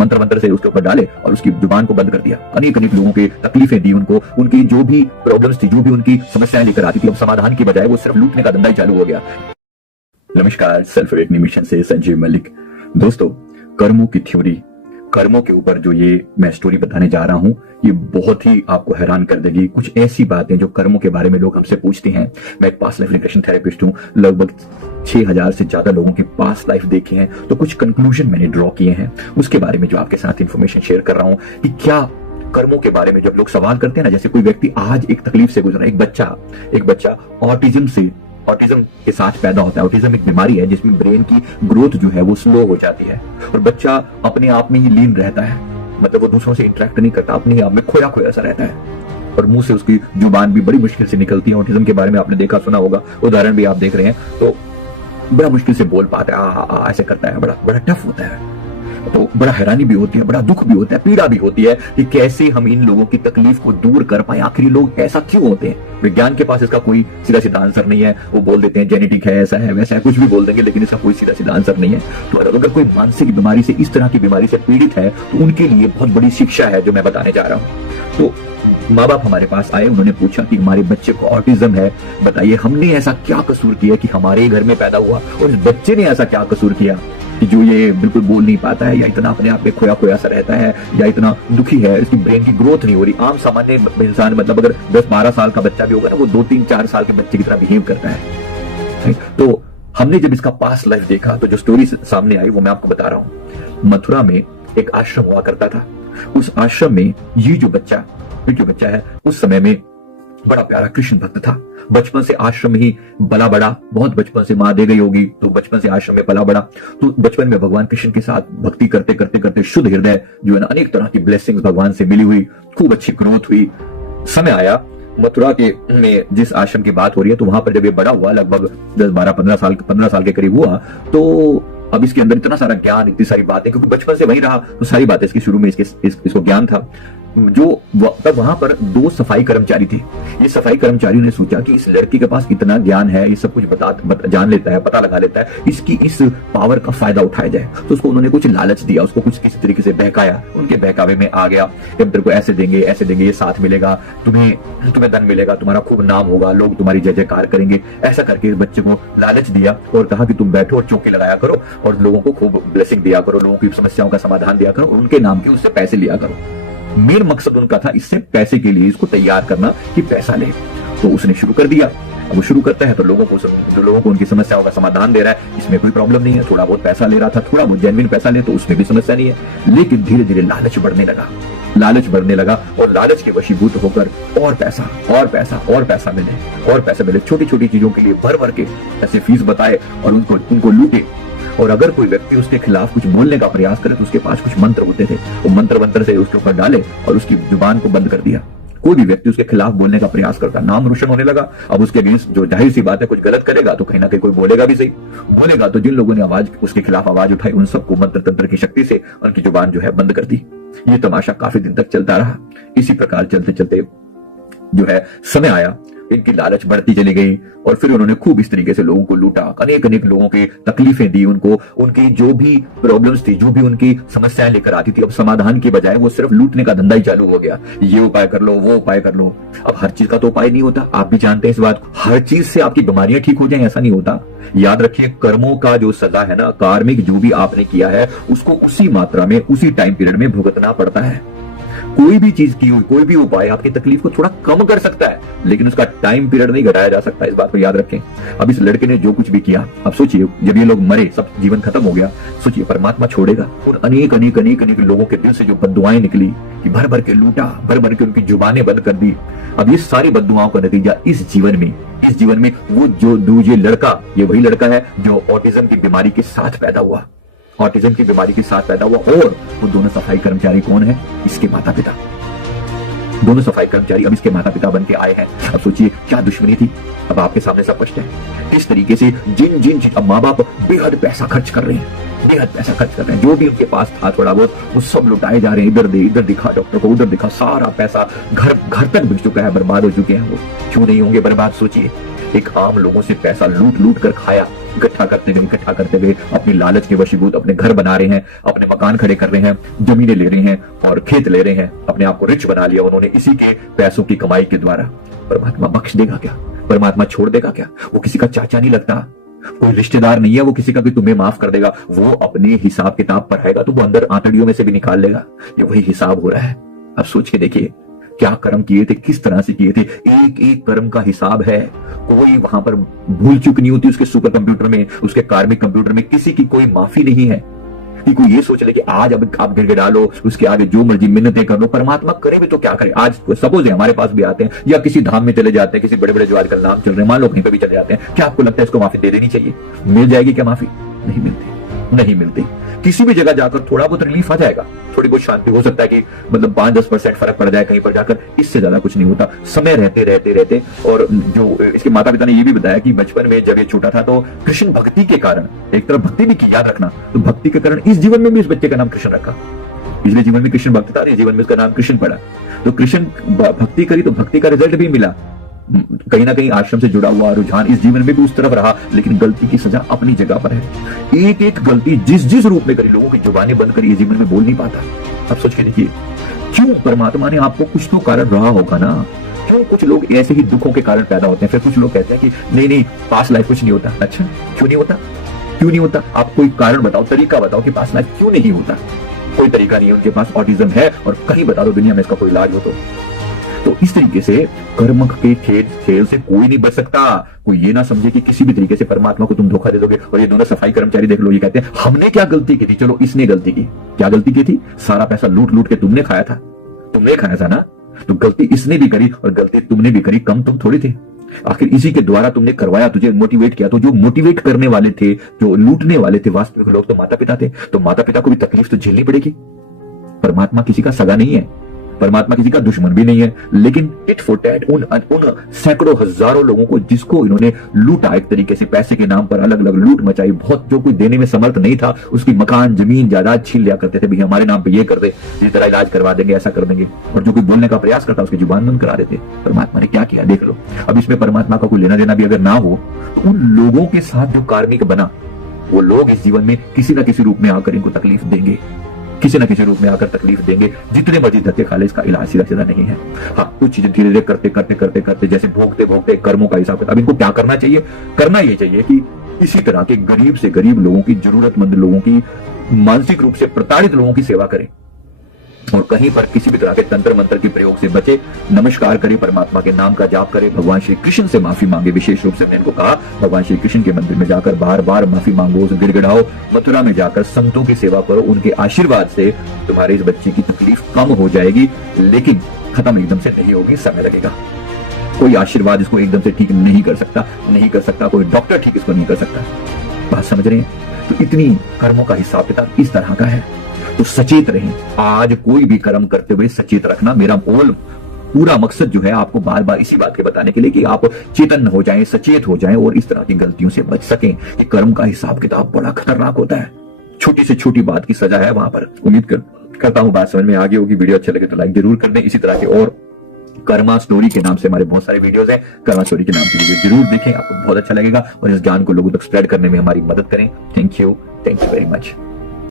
मंत्र मंत्र से उसके ऊपर डाले और उसकी जुबान को बंद कर दिया। अनेक अनेक लोगों के तकलीफें दी उनको, उनकी जो भी प्रॉब्लम्स थी, जो भी उनकी समस्याएं लेकर आती थी, अब समाधान की बजाय वो सिर्फ लूटने का धंधा ही चालू हो गया। नमस्कार, सेल्फ अवेकनिंग मिशन से संजीव मलिक। दोस्तों, कर्मों की थ्योरी, कर्मों के ऊपर जो ये मैं स्टोरी बताने जा रहा हूं, ये बहुत ही आपको हैरान कर देगी। कुछ ऐसी बातें जो कर्मों के बारे में लोग हमसे पूछते हैं। मैं एक पास्ट लाइफ रिग्रेशन थेरेपिस्ट हूं, लगभग 6000 से ज्यादा लोगों की पास्ट लाइफ देखे हैं, तो कुछ कंक्लूजन मैंने ड्रॉ किए हैं उसके बारे में जो आपके साथ इंफॉर्मेशन शेयर कर रहा हूं कि क्या कर्मों के बारे में जब लोग सवाल करते हैं ना, जैसे कोई व्यक्ति आज एक तकलीफ से गुजरा, एक बच्चा ऑटिज्म के साथ पैदा होता है। ऑटिज्म एक बीमारी है जिसमें ब्रेन की ग्रोथ जो है वो स्लो हो जाती है और बच्चा अपने आप में ही लीन रहता है, मतलब वो दूसरों से इंटरेक्ट नहीं करता, अपने आप में खोया खोया सा रहता है और मुंह से उसकी जुबान भी बड़ी मुश्किल से निकलती है। ऑटिज्म के बारे में आपने देखा सुना होगा, उदाहरण भी आप देख रहे हैं, तो बड़ा मुश्किल से बोल पाता है, ऐसे करता है, बड़ा टफ होता है। तो बड़ा हैरानी भी होती है, बड़ा दुख भी होता है, पीड़ा भी होती है कि कैसे हम इन लोगों की तकलीफ को दूर कर पाए। आखिर लोग ऐसा क्यों होते हैं? विज्ञान के पास इसका कोई सीधा सीधा आंसर नहीं है। वो बोल देते हैं जेनेटिक है, ऐसा है, वैसा है, कुछ भी बोल देंगे, लेकिन इसका कोई सीधा सीधा आंसर नहीं है। तो अगर कोई मानसिक बीमारी से, इस तरह की बीमारी से पीड़ित है, तो उनके लिए बहुत बड़ी शिक्षा है जो मैं बताने जा रहा हूँ। तो माँ बाप हमारे पास आए, उन्होंने पूछा कि हमारे बच्चे को ऑटिज्म है, बताइए हमने ऐसा क्या कसूर किया कि हमारे घर में पैदा हुआ, और इस बच्चे ने ऐसा क्या कसूर किया कि जो ये बिल्कुल बोल नहीं पाता है, या इतना अपने आप में खोया खोया सा रहता है, या इतना दुखी है, इसकी ब्रेन की ग्रोथ नहीं हो रही। आम सामान्य इंसान, मतलब अगर 10-12 साल का बच्चा भी होगा ना, वो 2-3-4 साल के बच्चे की तरह बिहेव करता है। तो हमने जब इसका पास्ट लाइफ देखा, तो जो स्टोरी सामने आई वो मैं आपको बता रहा हूँ। मथुरा में एक आश्रम हुआ करता था। उस आश्रम में ये जो बच्चा है, उस समय में बड़ा प्यारा कृष्ण भक्त था। बचपन से आश्रम ही पला बड़ा, बहुत बचपन से माँ दे गई होगी, तो बचपन से आश्रम में पला बड़ा। तो बचपन में भगवान कृष्ण के साथ भक्ति करते करते करते शुद्ध हृदय जो है ना, अनेक तरह की ब्लेसिंग्स भगवान से मिली हुई, खूब अच्छी ग्रोथ हुई। समय आया मथुरा के में जिस आश्रम की बात हो रही है, तो वहां पर जब ये बड़ा हुआ, लगभग 10-12-15 साल के करीब हुआ, तो अब इसके अंदर इतना सारा ज्ञान, इतनी सारी बातें, क्योंकि बचपन से वही रहा, तो सारी बातें इसकी शुरू में इसको ज्ञान था। तब वहां पर 2 सफाई कर्मचारी थे। ये सफाई कर्मचारियों ने सोचा कि इस लड़के के पास इतना ज्ञान है, ये सब कुछ जान लेता है, पता लगा लेता है, इसकी इस पावर का फायदा उठाया जाए। तो उसको उन्होंने कुछ लालच दिया, उसको कुछ किसी तरीके से बहकाया, उनके बहकावे में आ गया कि हम तेरे को ऐसे देंगे, ये साथ मिलेगा, तुम्हें धन मिलेगा, तुम्हारा खूब नाम होगा, लोग तुम्हारी जय जयकार करेंगे। ऐसा करके इस बच्चे को लालच दिया और कहा कि तुम बैठो और चौके लगाया करो और लोगों को खूब ब्लेसिंग दिया करो, लोगों की समस्याओं का समाधान दिया करो, उनके नाम के उससे पैसे लिया करो। मेन मकसद उनका था इससे पैसे के लिए इसको तैयार करना कि पैसा ले। तो उसने शुरू कर दिया। अब वो शुरू करता है तो लोगों को उनकी समस्याओं का समाधान दे रहा है, इसमें कोई प्रॉब्लम नहीं है। थोड़ा बहुत पैसा ले रहा था, थोड़ा बहुत जेन्युइन पैसा ले, तो उसमें भी समस्या नहीं है। लेकिन धीरे धीरे लालच बढ़ने लगा और लालच के वशीभूत होकर और पैसा मिले, छोटी छोटी चीजों के लिए भर के ऐसे फीस बताए और उनको लूटे। और अगर कोई व्यक्ति उसके खिलाफ कुछ बोलने का प्रयास करे तो उसके पास कुछ मंत्र होते थे, वो मंत्र से उसके ऊपर डाले और उसकी जुबान को बंद कर दिया। कोई भी व्यक्ति उसके खिलाफ बोलने का प्रयास करता, नाम रोशन होने लगा। अब उसके अगेंस्ट जो जाहिर सी बात है, कुछ गलत करेगा तो कहीं ना कहीं कोई बोलेगा भी सही, बोलेगा तो जिन लोगों ने उसके खिलाफ आवाज उठाई, उन सबको मंत्र तंत्र की शक्ति से उनकी जुबान जो है बंद कर दी। ये तमाशा काफी दिन तक चलता रहा। इसी प्रकार चलते चलते जो है समय आया, इनकी लालच बढ़ती चली गई और फिर उन्होंने खूब इस तरीके से लोगों को लूटा, अनेक लोगों की तकलीफें दी उनको, उनकी जो भी प्रॉब्लम्स थी, जो भी उनकी समस्याएं लेकर आती थी, अब समाधान की बजाय वो सिर्फ लूटने का धंधा ही चालू हो गया। ये उपाय कर लो, वो उपाय कर लो। अब हर चीज का तो उपाय नहीं होता, आप भी जानते हैं इस बात को। हर चीज से आपकी बीमारियां ठीक हो जाए ऐसा नहीं होता। याद रखिए, कर्मों का जो सजा है ना, कार्मिक जो भी आपने किया है, उसको उसी मात्रा में, उसी टाइम पीरियड में भुगतना पड़ता है। कोई भी चीज की हुई, कोई भी उपाय आपकी तकलीफ को थोड़ा कम कर सकता है, लेकिन उसका टाइम पीरियड नहीं घटाया जा सकता। इस बात को याद रखें। अब इस लड़के ने जो कुछ भी किया, अब सोचिए जब ये लोग मरे, सब जीवन खत्म हो गया, सोचिए परमात्मा छोड़ेगा उन अनेक लोगों के दिल से जो बद्दुआएं निकली कि भर भर के लूटा, भर भर के उनकी जुबानें बंद कर दी। अब ये सारी बद्दुआओं का नतीजा इस जीवन में वो जो ये लड़का, ये वही लड़का है जो ऑटिज्म की बीमारी के साथ पैदा हुआ। और वो दोनों सफाई कर्मचारी कौन है? इसके माता पिता। दोनों सफाई कर्मचारी अब इसके माता पिता बन के आए हैं। अब सोचिए क्या दुश्मनी थी। अब आपके सामने सब स्पष्ट है। इस तरीके से जिन अब माँ बाप बेहद पैसा खर्च कर रहे हैं, जो भी उनके पास था थोड़ा बहुत, वो सब लुटाए जा रहे हैं। इधर दिखा डॉक्टर को, उधर दिखा, सारा पैसा घर तक बिक चुका है, बर्बाद हो चुके हैं। वो क्यों नहीं होंगे बर्बाद? सोचिए, एक आम लोगों से पैसा लूट कर खाया, इकट्ठा करते गए अपनी लालच के वशीभूत अपने घर बना रहे हैं, अपने मकान खड़े कर रहे हैं, जमीनें ले रहे हैं और खेत ले रहे हैं, अपने आप को रिच बना लिया उन्होंने इसी के पैसों की कमाई के द्वारा। परमात्मा बख्श देगा क्या? परमात्मा छोड़ देगा क्या? वो किसी का चाचा नहीं लगता, कोई रिश्तेदार नहीं है वो किसी का भी तुम्हें माफ कर देगा। वो अपने हिसाब किताब पर आएगा तो वो अंदर आंतड़ियों में से भी निकाल लेगा। ये वही हिसाब हो रहा है। अब सोच के देखिए क्या कर्म किए थे, किस तरह से किए थे, एक एक कर्म का हिसाब है। कोई वहां पर भूल चूक नहीं होती उसके सुपर कंप्यूटर में, उसके कार्मिक कंप्यूटर में किसी की कोई माफी नहीं है कि कोई ये सोच ले कि आज अब आप गिड़गिड़ा लो, उसके आगे जो मर्जी मिन्नतें कर लो। परमात्मा करे भी तो क्या करे। आज सपोज है हमारे पास भी आते हैं या किसी धाम में चले जाते हैं, किसी बड़े बड़े जो आजकल नाम चल रहे हैं, मान लो कहीं पे भी चले जाते हैं, क्या आपको लगता है इसको माफी दे देनी चाहिए? मिल जाएगी क्या माफी? नहीं मिलती, नहीं मिलती। किसी भी जगह जाकर थोड़ा बहुत रिलीफ आ जाएगा, थोड़ी बहुत शांति हो सकता है कि मतलब 5-10% फर्क पड़ जाए कहीं पर जाकर, इससे ज्यादा कुछ नहीं होता। समय रहते रहते रहते और जो इसके माता पिता ने ये भी बताया कि बचपन में जब ये छोटा था तो कृष्ण भक्ति के कारण, एक तरफ भक्ति भी की, याद रखना, तो भक्ति के कारण इस जीवन में भी इस बच्चे का नाम कृष्ण रखा। पिछले जीवन में कृष्ण भक्त था, इस जीवन में उसका नाम कृष्ण पड़ा। तो कृष्ण भक्ति करी तो भक्ति का रिजल्ट भी मिला। कहीं ना कहीं आश्रम से जुड़ा हुआ रुझान इस जीवन में भी उस तरफ रहा, लेकिन गलती की सजा अपनी जगह पर है। एक एक गलती जिस जिस रूप में करी, लोगों की जुबानें बंद करी, ये जीवन में बोल नहीं पाता। अब सोच के देखिए क्यों परमात्मा ने आपको, कुछ तो कारण रहा होगा ना। क्यों कुछ लोग ऐसे ही दुखों के कारण पैदा होते हैं, फिर कुछ लोग कहते हैं कि नहीं नहीं पास्ट लाइफ कुछ नहीं होता। अच्छा क्यों नहीं होता? क्यों नहीं होता? आप कोई कारण बताओ, तरीका बताओ कि पास्ट लाइफ क्यों नहीं होता। कोई तरीका नहीं है, उनके पास ऑटिज्म है और कहीं बता दो दुनिया में इसका कोई इलाज हो तो इस तरीके से कर्म के खेल से कोई नहीं बच सकता। कोई ये ना समझे कि किसी भी तरीके से परमात्मा को तुम धोखा दे दोगे। और ये दोनों सफाई कर्मचारी देख लो, ये कहते हैं हमने क्या गलती की थी? चलो इसने गलती की, क्या गलती की थी? सारा पैसा लूट लूट के तुमने खाया था, तुमने खाया था ना, तो गलती इसने भी करी और गलती तुमने भी करी, कम तुम थोड़ी थे। आखिर इसी के द्वारा तुमने करवाया, तुझे मोटिवेट किया। तो जो मोटिवेट करने वाले थे, जो लूटने वाले थे, वास्तविक लोग तो माता पिता थे। तो माता पिता को भी तकलीफ तो झेलनी पड़ेगी। परमात्मा किसी का सगा नहीं है, परमात्मा किसी का दुश्मन भी नहीं है, लेकिन टिट फॉर टैट उन सैकड़ों हजारों लोगों को जिसको इन्होंने लूटा, एक तरीके से पैसे के नाम पर अलग अलग लूट मचाई। बहुत जो कोई देने में समर्थ नहीं था उसकी मकान जमीन जायदाद छीन लिया करते थे, भैया हमारे नाम पे ये कर दे, इस तरह इलाज करवा देंगे, ऐसा कर देंगे। और जो कोई बोलने का प्रयास करता उसकी जुबान बंद करा देते। परमात्मा ने क्या किया देख लो। अब इसमें परमात्मा का कोई लेना देना भी अगर ना हो तो उन लोगों के साथ जो कार्मिक बना, वो लोग इस जीवन में किसी न किसी रूप में आकर इनको तकलीफ देंगे, किसी न किसी रूप में आकर तकलीफ देंगे। जितने मर्जी धक्के खा ले, इसका इलाज सीधा सीधा नहीं है। हाँ कुछ चीजें धीरे धीरे करते करते करते करते जैसे भोगते भोगते कर्मों का हिसाब किताब, इनको क्या करना चाहिए? करना ये चाहिए कि इसी तरह के गरीब से गरीब लोगों की, जरूरतमंद लोगों की, मानसिक रूप से प्रताड़ित लोगों की सेवा करें और कहीं पर किसी भी तरह के तंत्र मंत्र के प्रयोग से बचे। नमस्कार करें, परमात्मा के नाम का जाप करें, भगवान श्री कृष्ण से माफी मांगे। विशेष रूप से मैंने इनको कहा भगवान श्री कृष्ण के मंदिर में जाकर बार बार माफी मांगो, गिड़गिड़ाओ। मथुरा में जाकर संतों की सेवा करो, उनके आशीर्वाद से तुम्हारे इस बच्चे की तकलीफ कम हो जाएगी, लेकिन खत्म एकदम से नहीं होगी, समय लगेगा। कोई आशीर्वाद इसको एकदम से ठीक नहीं कर सकता, कोई डॉक्टर ठीक इसको नहीं कर सकता। बात समझ रहे हैं? तो इतनी कर्मों का हिसाब किताब इस तरह का है। तो सचेत रहें। आज कोई भी कर्म करते हुए सचेत रखना। मेरा पूरा मकसद जो है आपको बार बार इसी बात के बताने के लिए कि आप चेतन हो जाएं, सचेत हो जाएं और इस तरह की गलतियों से बच सकें। कि कर्म का हिसाब किताब बड़ा खतरनाक होता है, छोटी से छोटी बात की सजा है वहां पर। उम्मीद करता हूं बात समझ में आ गई होगी। वीडियो अच्छा लगे तो लाइक जरूर कर दें। इसी तरह के और कर्मा स्टोरी के नाम से हमारे बहुत सारे वीडियोस हैं, कर्मा स्टोरी के नाम की वीडियो जरूर देखें, आपको बहुत अच्छा लगेगा और इस ज्ञान को लोगों तक स्प्रेड करने में हमारी मदद करें। Thank you very much.